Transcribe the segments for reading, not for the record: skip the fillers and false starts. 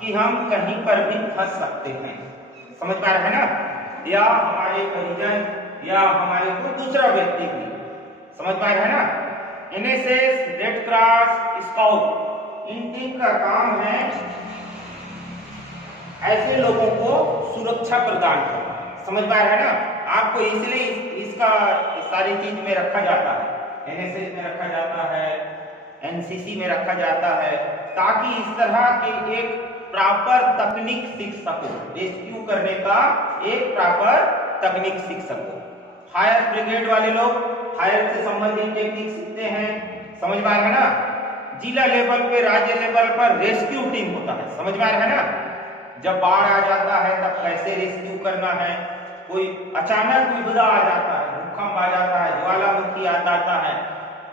कि हम कहीं पर भी फंस सकते हैं। समझ पा रहे हैं ना? या हमारे परिजन या हमारे कोई दूसरा व्यक्ति भी। समझ पा रहे हैं ना? एनएसएस, रेड क्रॉस, स्काउट, इन टीम का काम है ऐसे लोगों को सुरक्षा प्रदान करना। समझ पा रहे हैं ना? आपको इसलिए इसका सारी चीज में रखा जाता है, एनएसएस में रखा जाता है, एनसीसी में रखा जाता है, ताकि इस तरह के एक प्रॉपर तकनीक सीख सको, रेस्क्यू करने का एक प्रॉपर तकनीक सीख सको। फायर ब्रिगेड वाले लोग फायर से संबंधित टेक्निक सीखते हैं। समझ पा रहे हैं ना? जिला लेवल पे, राज्य लेवल पर रेस्क्यू टीम होता है। समझ पा रहे हैं ना? जब बाढ़ आ जाता है तब कैसे रेस्क्यू करना है, कोई अचानक विपदा आ जाता है, भूकंप आ जाता है, ज्वालामुखी आ जाता है,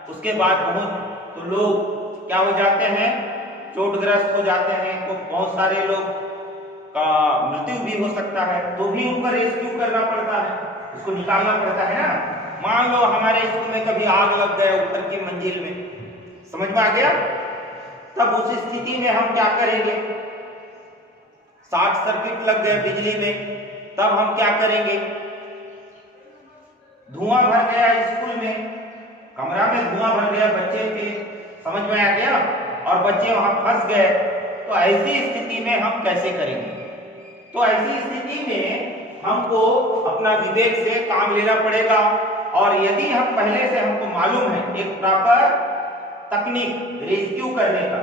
उसके बाद बहुत तो लोग क्या हो जाते हैं, चोटग्रस्त हो जाते हैं, तो बहुत सारे लोग का मृत्यु भी हो सकता है, तो भी उनका रेस्क्यू करना पड़ता है, उसको निकालना पड़ता है ना। मान लो हमारे स्कूल में कभी आग लग गया ऊपर की मंजिल में, समझ में आ गया? तब उस स्थिति में हम क्या करेंगे? शॉर्ट सर्किट लग गए बिजली में, तब हम क्या करेंगे? धुआं भर गया स्कूल में, कमरा में धुआं भर गया, बच्चे थे, समझ में आ गया, और बच्चे वहां फंस गए, तो ऐसी स्थिति में हम कैसे करेंगे? तो ऐसी स्थिति में हमको अपना विवेक से काम लेना पड़ेगा, और यदि हम पहले से हमको मालूम है एक प्रॉपर तकनीक रेस्क्यू करने का,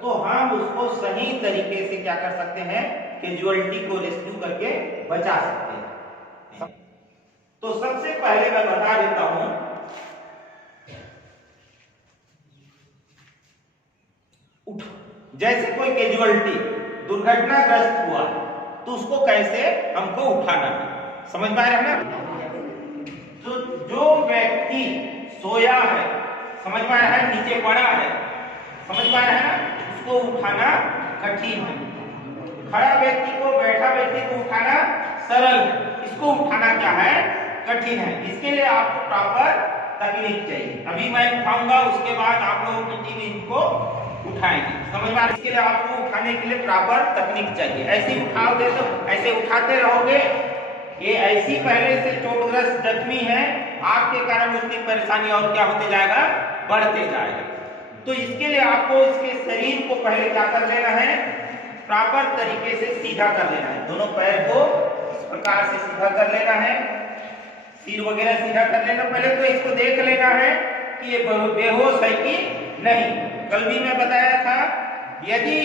तो हम उसको सही तरीके से क्या कर सकते हैं, कैजुअलिटी को रेस्क्यू करके बचा सकते हैं। तो सबसे पहले मैं बता देता हूं, जैसे कोई कैजुअलिटी दुर्घटनाग्रस्त हुआ तो उसको कैसे हमको उठाना है। समझ पा रहे हैं ना? तो जो व्यक्ति सोया है, समझ पा रहे हैं, नीचे पड़ा है, समझ पा रहे हैं ना, उसको उठाना कठिन है। खड़ा व्यक्ति को, बैठा व्यक्ति को उठाना सरल है, इसको उठाना क्या है, कठिन है। इसके लिए आपको प्रॉपर तकनीक चाहिए। अभी मैं उठाऊंगा, उसके बाद आप लोगों की टीम इनको उठाएंगे। समझ में आ रहा है? इसके लिए आपको उठाने के लिए प्रॉपर तकनीक चाहिए। ऐसे ही उठाओगे तो ऐसे उठाते रहोगे, ये ऐसी पहले से चोटग्रस्त जख्मी है, आपके कारण उसकी परेशानी और क्या होते जाएगा, बढ़ते जाएगा। तो इसके लिए आपको इसके शरीर को पहले क्या कर लेना है, प्रॉपर तरीके से सीधा कर लेना है। दोनों पैर को इस प्रकार से सीधा कर लेना है, सिर वगैरह सीधा कर लेना। पहले तो इसको देख लेना है कि ये बेहोश है कि नहीं। कल भी मैं बताया था, यदि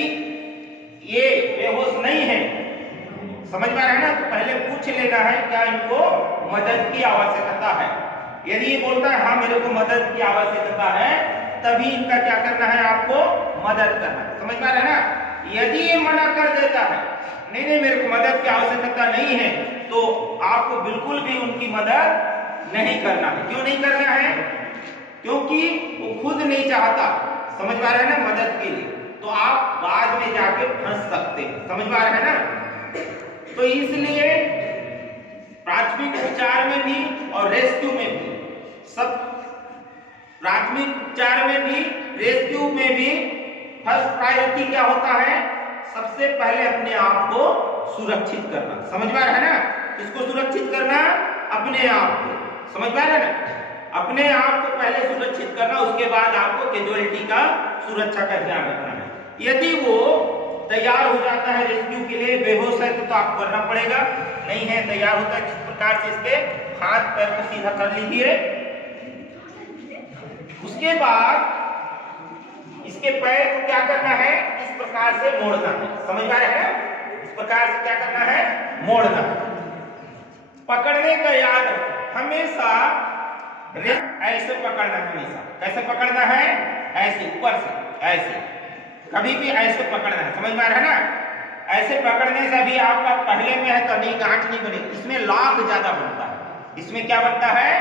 ये बेहोश नहीं है, समझ में आ रहा है ना, तो पहले पूछ लेना है क्या इनको मदद की आवश्यकता है। यदि ये बोलता है हाँ मेरे को मदद की आवश्यकता है, तभी इनका क्या करना है, आपको मदद करना है। समझ में आ रहा है ना? यदि ये मना कर देता है, नहीं नहीं मेरे को मदद की आवश्यकता नहीं है, तो आपको बिल्कुल भी उनकी मदद नहीं करना है। क्यों नहीं करना है? क्योंकि वो खुद नहीं चाहता, समझ में आ रहा है ना, मदद के लिए, तो आप बाद में जाके फंस सकते हैं। समझ में आ रहा है ना? तो इसलिए प्राथमिक उपचार में भी और रेस्क्यू में भी, सब प्राथमिक उपचार में भी रेस्क्यू में भी फर्स्ट प्रायोरिटी क्या होता है, सबसे पहले अपने आप को सुरक्षित करना। समझ में आ रहा है ना? किसको सुरक्षित करना? अपने आप को। समझ में आ रहा है ना? अपने आप को पहले सुरक्षित करना, उसके बाद आपको कैजुअलिटी का सुरक्षा का ध्यान रखना है। यदि वो तैयार हो जाता है रेस्क्यू के लिए, बेहोश है तो आपको करना पड़ेगा, नहीं है तैयार होता है, जिस प्रकार से इसके हाथ पैर को सीधा कर लीजिए। उसके बाद इसके पैर को क्या करना है, इस प्रकार से मोड़ना है। समझ में आ रहा है? इस प्रकार से क्या करना है, मोड़ना। पकड़ने का याद हमेशा ऐसे पकड़ना, हमेशा कैसे पकड़ना है, ऐसे ऊपर से, ऐसे कभी भी ऐसे पकड़ना है। समझ में आ रहा है ना? ऐसे पकड़ने से भी आपका पहले में है तो नहीं, गांठ नहीं बनेगी, इसमें लॉक ज्यादा बनता है। इसमें क्या बनता है,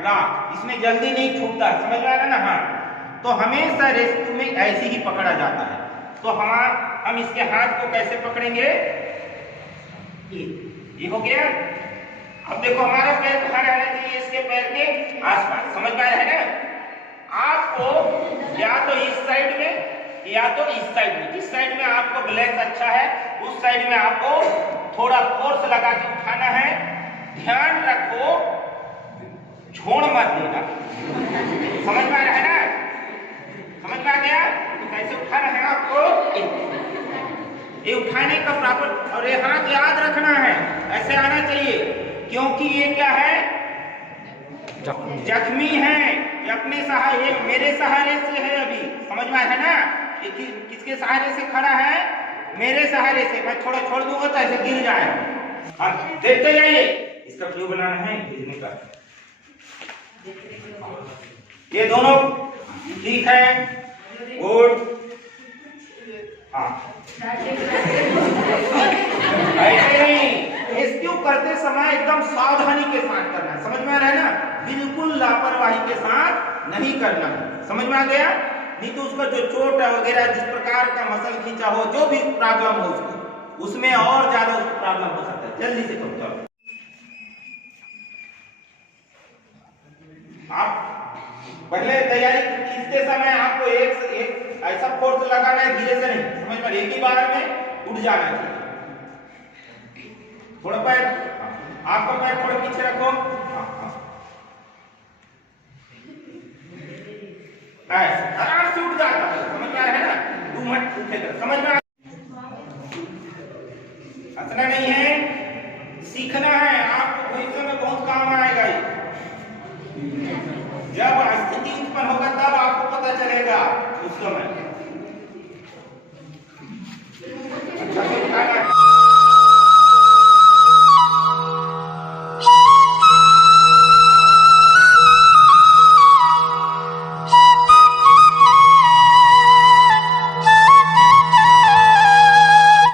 लॉक, इसमें जल्दी नहीं छूटता। समझ में आ रहा है ना? हाँ, तो हमेशा रेस्क्यू में ऐसे ही पकड़ा जाता है। तो हम इसके हाथ को कैसे पकड़ेंगे, ये हो गया। अब देखो हमारा पैर कहाँ रहना चाहिए, इसके पैर के आसपास। समझ में आ रहा है ना? आपको या तो इस साइड में या तो इस साइड में, जिस साइड में आपको बैलेंस अच्छा है उस साइड में आपको थोड़ा फोर्स लगा के उठाना है। ध्यान रखो, छोड़ मत देना। समझ में आ रहा है ना? समझ में आ गया? तो कैसे उठाना है आपको, ये उठाने का प्रॉपर, और ये हाथ याद रखना है, ऐसे आना चाहिए, क्योंकि ये क्या है, जख्मी है। ये अपने सहारे, ये मेरे सहारे से है अभी। समझ में है ना? ये किसके सहारे से खड़ा है? मेरे सहारे से। मैं थोड़ा छोड़ दूंगा तो ऐसे गिर जाएगा। आप देखते जाइए। इसका व्यू बनाना है भेजने का। ये दोनों ठीक है, गुड। हाँ, ऐसे नहीं, रेस्क्यू करते समय एकदम सावधानी के साथ करना है। समझ में आ रहा है ना? बिल्कुल लापरवाही के साथ नहीं करना। समझ में आ गया? नहीं तो उसका जो चोट वगैरह, जिस प्रकार का मसल खींचा हो, जो भी प्रॉब्लम हो उसको, उसमें और ज्यादा उसको प्रॉब्लम हो सकता है। जल्दी से करो। चलो, आप पहले तैयारी खींचते समय आपको एक ऐसा फोर्स लगाना है, धीरे से नहीं। समझ में? एक ही बार में उठ जाना चाहिए। थोड़ा पैर, आपका पैर थोड़ा पीछे रखो। आराम से उठ जाता है। समझ में आ रहा है ना? 2 मिनट उठेगा। समझ में? हंसना नहीं है, सीखना है। आपको भविष्य में बहुत काम आएगा ये। जब स्थिति उत्पन्न होगा तब आपको पता चलेगा उस समय।